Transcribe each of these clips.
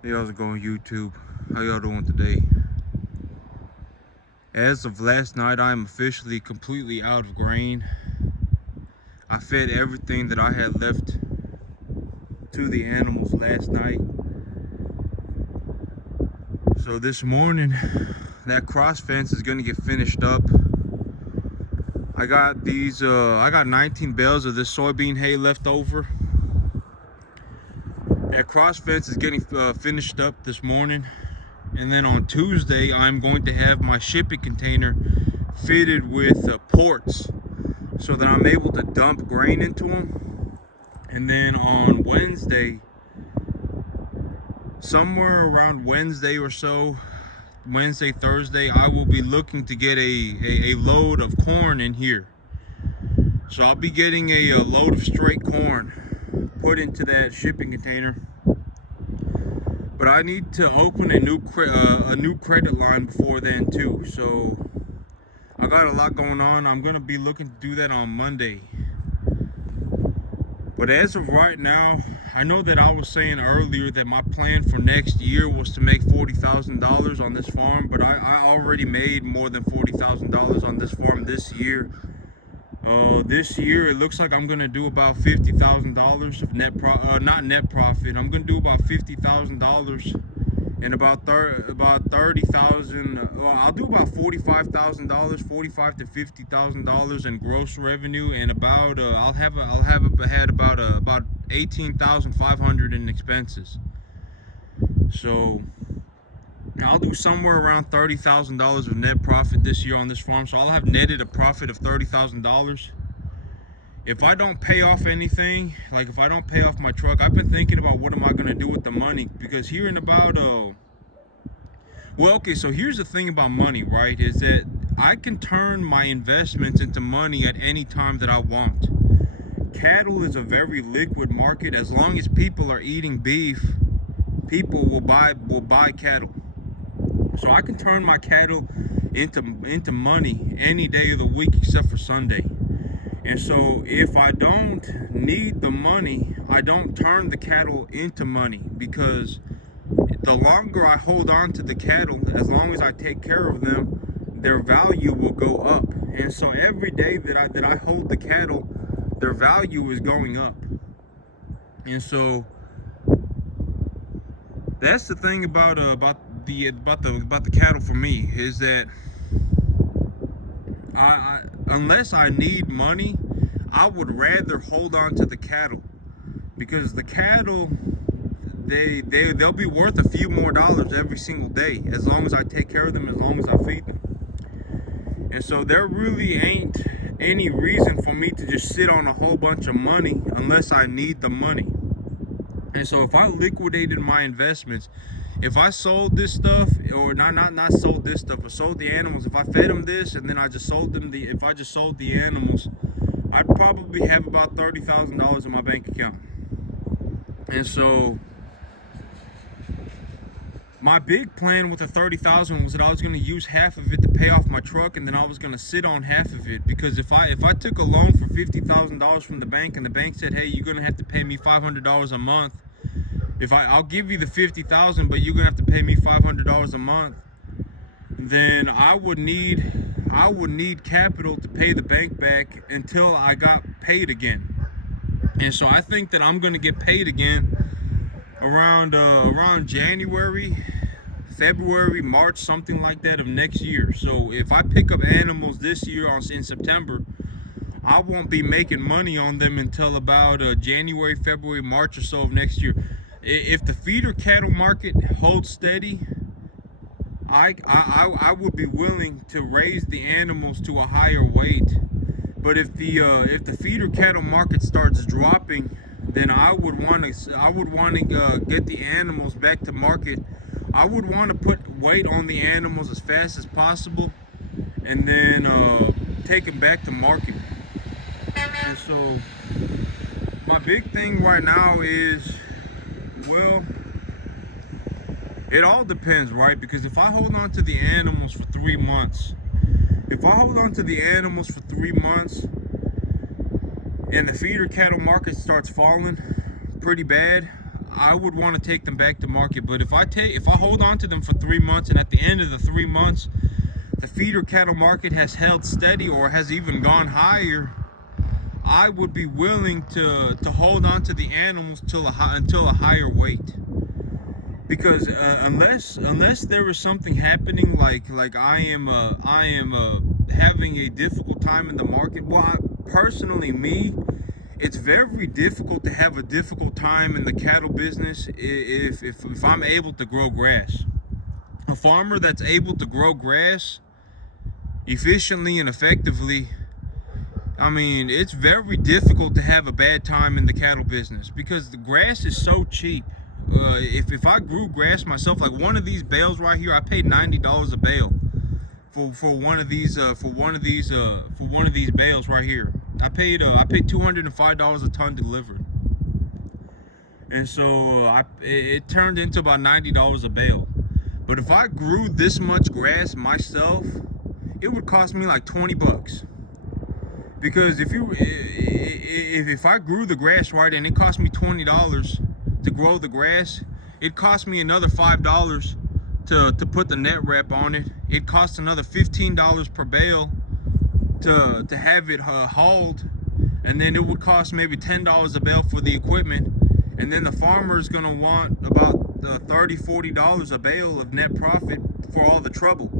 Hey, how's it going, YouTube? How y'all doing today? As of last night, I am officially completely out of grain. I fed everything that I had left to the animals last night. So this morning, that cross fence is gonna get finished up. I got these, I got 19 bales of this soybean hay left over. That cross fence is getting finished up this morning. And then on Tuesday, I'm going to have my shipping container fitted with ports so that I'm able to dump grain into them. And then on Wednesday, somewhere around Wednesday or so, Wednesday, Thursday, I will be looking to get a load of corn in here. So I'll be getting a load of straight corn put into that shipping container. But I need to open a new credit line before then too. So I got a lot going on. I'm gonna be looking to do that on Monday. But as of right now, I know that I was saying earlier that my plan for next year was to make $40,000 on this farm, but I already made more than $40,000 on this farm this year. This year, it looks like I'm gonna do about $50,000 of not net profit. I'm gonna do about $50,000 and about 30,000. Well, I'll do about $45,000, $45 to $50,000 in gross revenue, and about I'll have had about 18,500 in expenses. So I'll do somewhere around $30,000 of net profit this year on this farm. So I'll have netted a profit of $30,000. If I don't pay off anything, like if I don't pay off my truck, I've been thinking about what am I gonna do with the money, because here in about well, okay, so here's the thing about money, right, is that I can turn my investments into money at any time that I want. Cattle is a very liquid market. As long as people are eating beef, people will buy cattle. So I can turn my cattle into money any day of the week except for Sunday. And so if I don't need the money, I don't turn the cattle into money, because the longer I hold on to the cattle, as long as I take care of them, their value will go up. And so every day that I hold the cattle, their value is going up. And so that's the thing about the cattle for me, is that I unless I need money, I would rather hold on to the cattle, because the cattle, they'll be worth a few more dollars every single day as long as I take care of them, as long as I feed them. And so there really ain't any reason for me to just sit on a whole bunch of money unless I need the money. And so if I liquidated my investments, if I sold this stuff, or not sold this stuff, but sold the animals, if I fed them this and then I just sold them if I just sold the animals, I'd probably have about $30,000 in my bank account. And so my big plan with the 30,000 was that I was going to use half of it to pay off my truck, and then I was going to sit on half of it, because if I took a loan for $50,000 from the bank, and the bank said, hey, you're going to have to pay me $500 a month, I'll give you the 50,000, but you're going to have to pay me $500 a month, then I would need capital to pay the bank back until I got paid again. And so I think that I'm going to get paid again around January, February, March, something like that of next year. So if I pick up animals this year in September, I won't be making money on them until about January, February, March or so of next year. If the feeder cattle market holds steady, I would be willing to raise the animals to a higher weight. But if the feeder cattle market starts dropping, then I would want to get the animals back to market. I would want to put weight on the animals as fast as possible, and then take them back to market. And so my big thing right now is, well, it all depends, right? Because if I hold on to the animals for 3 months, and the feeder cattle market starts falling pretty bad, I would want to take them back to market. But if I hold on to them for 3 months, and at the end of the 3 months the feeder cattle market has held steady or has even gone higher, I would be willing to hold on to the animals until a higher weight. Because unless there is something happening, like I am having a difficult time in the market. Well, personally, it's very difficult to have a difficult time in the cattle business if I'm able to grow grass. A farmer that's able to grow grass efficiently and effectively, I mean, it's very difficult to have a bad time in the cattle business because the grass is so cheap. If I grew grass myself, like one of these bales right here, I paid $90 a bale for one of these bales right here. I paid $205 a ton delivered, and so it turned into about $90 a bale. But if I grew this much grass myself, it would cost me like $20. Because if I grew the grass right and it cost me $20 to grow the grass, it cost me another $5 to put the net wrap on it. It costs another $15 per bale to have it hauled, and then it would cost maybe $10 a bale for the equipment, and then the farmer is gonna want about $30-40 a bale of net profit for all the trouble.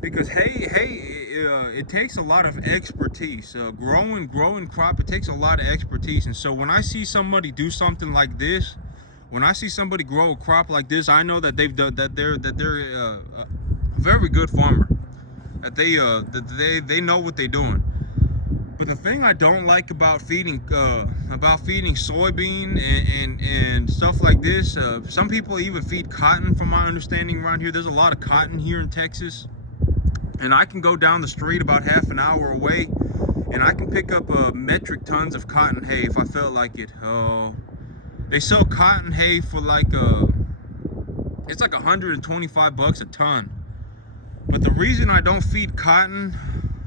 Because it takes a lot of expertise. Growing crop, it takes a lot of expertise. And so when I see somebody do something like this, when I see somebody grow a crop like this, I know that they're a very good farmer. That they know what they're doing. But the thing I don't like about feeding soybean and stuff like this, some people even feed cotton. From my understanding around here, there's a lot of cotton here in Texas. And I can go down the street about half an hour away, and I can pick up metric tons of cotton hay if I felt like it. They sell cotton hay for it's like $125 a ton. But the reason I don't feed cotton,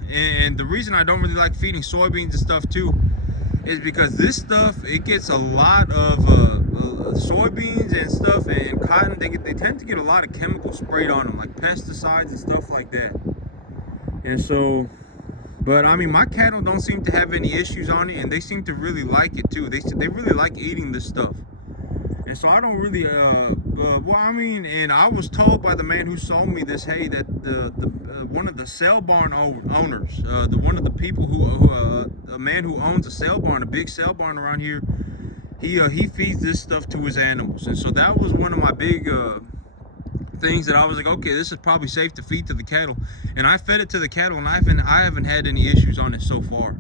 and the reason I don't really like feeding soybeans and stuff too, is because this stuff, it gets a lot of soybeans and stuff and cotton. They tend to get a lot of chemicals sprayed on them, like pesticides and stuff like that. And so, but I mean, my cattle don't seem to have any issues on it, and they seem to really like it too. They really like eating this stuff. And so I don't really, well, I mean, and I was told by the man who sold me this hay that one of the sale barn owners, one of the people a man who owns a sale barn, a big sale barn around here, he feeds this stuff to his animals. And so that was one of my big things that I was like, okay, this is probably safe to feed to the cattle. And I fed it to the cattle, and I haven't had any issues on it so far.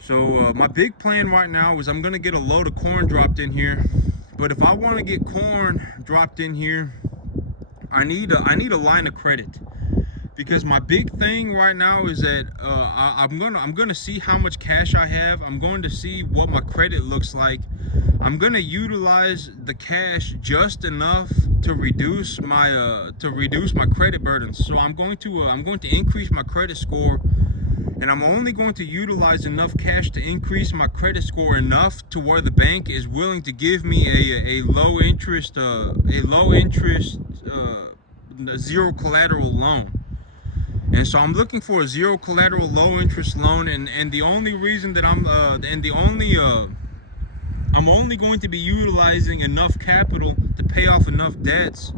So my big plan right now is I'm gonna get a load of corn dropped in here. But if I want to get corn dropped in here, I need a line of credit. Because my big thing right now is that I'm gonna see how much cash I have. I'm going to see what my credit looks like. I'm gonna utilize the cash just enough to reduce my credit burdens. So I'm going to increase my credit score, and I'm only going to utilize enough cash to increase my credit score enough to where the bank is willing to give me a low interest zero collateral loan. And so I'm looking for a zero collateral, low interest loan, and the only reason that I'm only going to be utilizing enough capital to pay off enough debts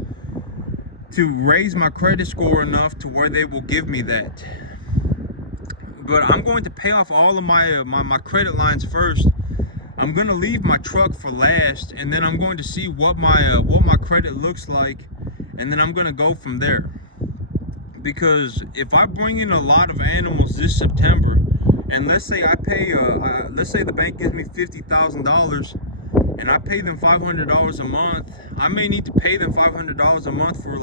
to raise my credit score enough to where they will give me that. But I'm going to pay off all of my credit lines first. I'm going to leave my truck for last, and then I'm going to see what my credit looks like, and then I'm going to go from there. Because if I bring in a lot of animals this September, and let's say I pay, let's say the bank gives me $50,000, and I pay them $500 a month, I may need to pay them $500 a month for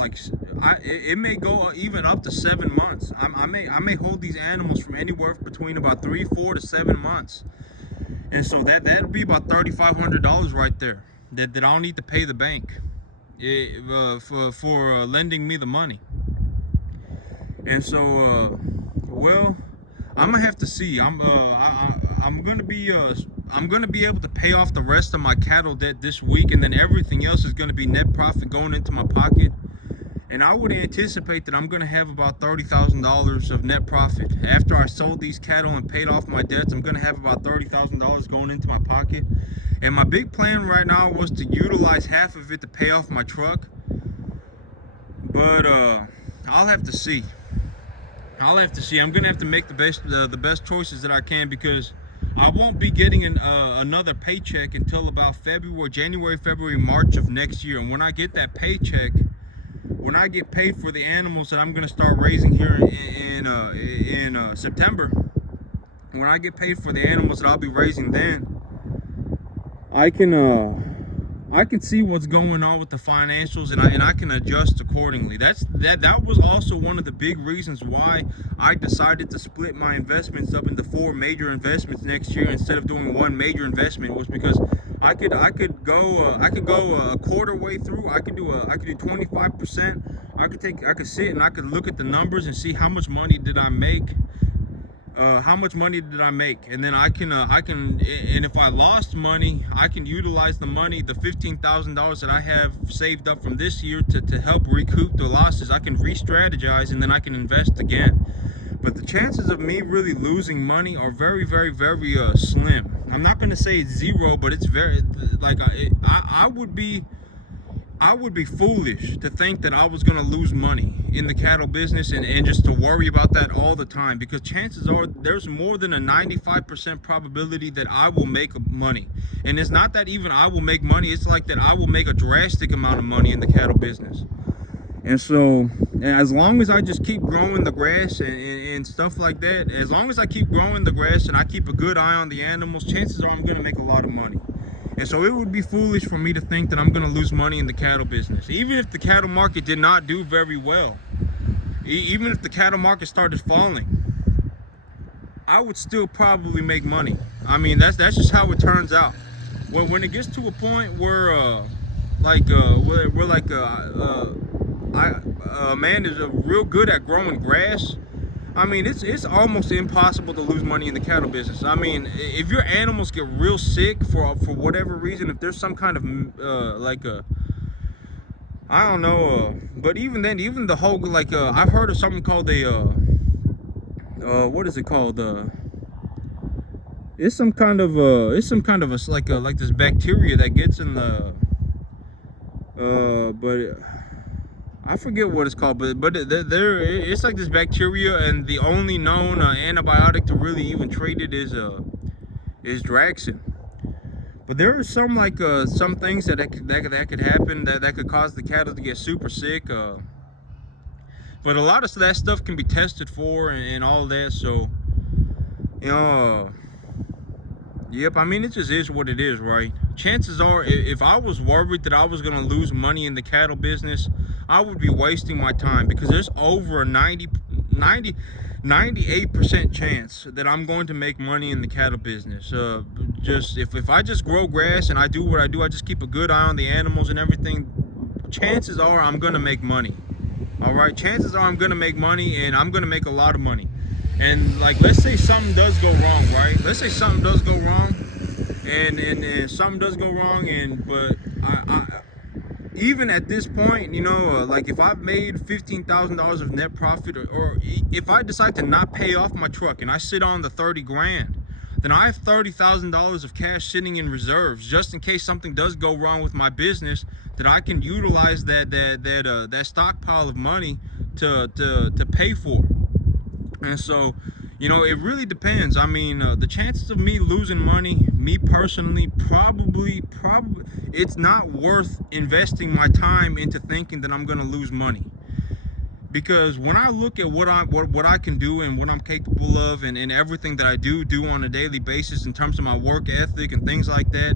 it may go even up to 7 months. I may hold these animals from anywhere between about 3, 4 to 7 months, and so that'll be about $3,500 right there that I'll need to pay the bank for lending me the money. And so, well, I'm gonna have to see. I'm gonna be I'm gonna be able to pay off the rest of my cattle debt this week, and then everything else is gonna be net profit going into my pocket. And I would anticipate that I'm gonna have about $30,000 of net profit after I sold these cattle and paid off my debts. I'm gonna have about $30,000 going into my pocket. And my big plan right now was to utilize half of it to pay off my truck. But I'll have to see. I'm gonna have to make the best choices that I can, because I won't be getting another paycheck until about January, February, March of next year. And when I get that paycheck, when I get paid for the animals that I'm gonna start raising here in September, when I get paid for the animals that I'll be raising then, I can see what's going on with the financials, and I can adjust accordingly. That was also one of the big reasons why I decided to split my investments up into 4 major investments next year instead of doing one major investment, was because I could go a quarter way through. I could do 25%. I could sit and I could look at the numbers and see how much money did I make. And then I can and if I lost money, I can utilize the money, the $15,000 that I have saved up from this year to help recoup the losses. I can re-strategize, and then I can invest again. But the chances of me really losing money are very, very, very slim. I'm not going to say it's zero, but it's very, like, I would be foolish to think that I was going to lose money in the cattle business and just to worry about that all the time, because chances are there's more than a 95% probability that I will make money. And it's not that even I will make money, it's like that I will make a drastic amount of money in the cattle business. And so as long as I just keep growing the grass and stuff like that, as long as I keep growing the grass and I keep a good eye on the animals, chances are I'm going to make a lot of money. And so it would be foolish for me to think that I'm going to lose money in the cattle business. Even if the cattle market did not do very well, even if the cattle market started falling, I would still probably make money. I mean, that's just how it turns out. When it gets to a point where a man is real good at growing grass, I mean, it's almost impossible to lose money in the cattle business. I mean, if your animals get real sick for whatever reason, if there's some kind of I don't know, but even then, even the whole I've heard of something called what is it called? It's some kind of like this bacteria that gets in the but I forget what it's called, but it's like this bacteria, and the only known antibiotic to really even treat it is Draxxin. But there are some some things that could happen that could cause the cattle to get super sick. But a lot of that stuff can be tested for and all that. So, you know, yep. I mean, it just is what it is, right? Chances are, if I was worried that I was gonna lose money in the cattle business, I would be wasting my time, because there's over a 98% chance that I'm going to make money in the cattle business. Just if I just grow grass and I do what I do, I just keep a good eye on the animals and everything, chances are I'm gonna make money. All right, chances are I'm gonna make money, and I'm gonna make a lot of money. And let's say something does go wrong, right? Let's say something does go wrong, and something does go wrong, but I even at this point, you know, if I've made $15,000 of net profit, or if I decide to not pay off my truck and I sit on the 30 grand, then I have $30,000 of cash sitting in reserves, just in case something does go wrong with my business, that I can utilize that stockpile of money to pay for. And so, you know, it really depends. I mean, the chances of me losing money, me personally, probably, it's not worth investing my time into thinking that I'm going to lose money. Because when I look at what I can do and what I'm capable of, and everything that I do on a daily basis in terms of my work ethic and things like that,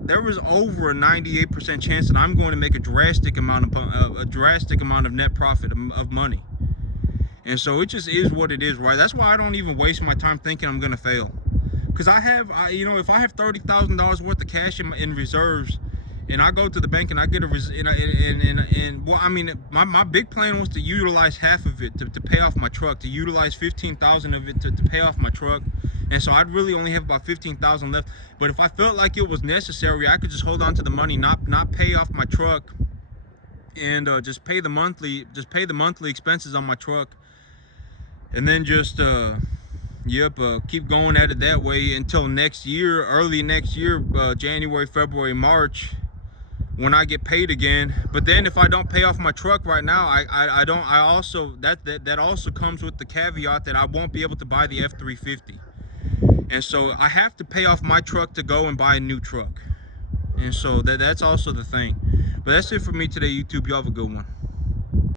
there is over a 98% chance that I'm going to make a drastic amount of net profit of money. And so it just is what it is, right? That's why I don't even waste my time thinking I'm gonna fail. Because you know, if I have $30,000 worth of cash in reserves, and I go to the bank and I get well, I mean, my big plan was to utilize half of it to pay off my truck, to utilize $15,000 of it to pay off my truck, And so I'd really only have about 15,000 left. But if I felt like it was necessary, I could just hold on to the money, not pay off my truck, and just pay the monthly expenses on my truck, and then just keep going at it that way until next year, early next year, January, February, March, when I get paid again. But then if I don't pay off my truck right now, I also that also comes with the caveat that I won't be able to buy the F-350. And so I have to pay off my truck to go and buy a new truck. And so that's also the thing. But that's it for me today, YouTube. Y'all have a good one.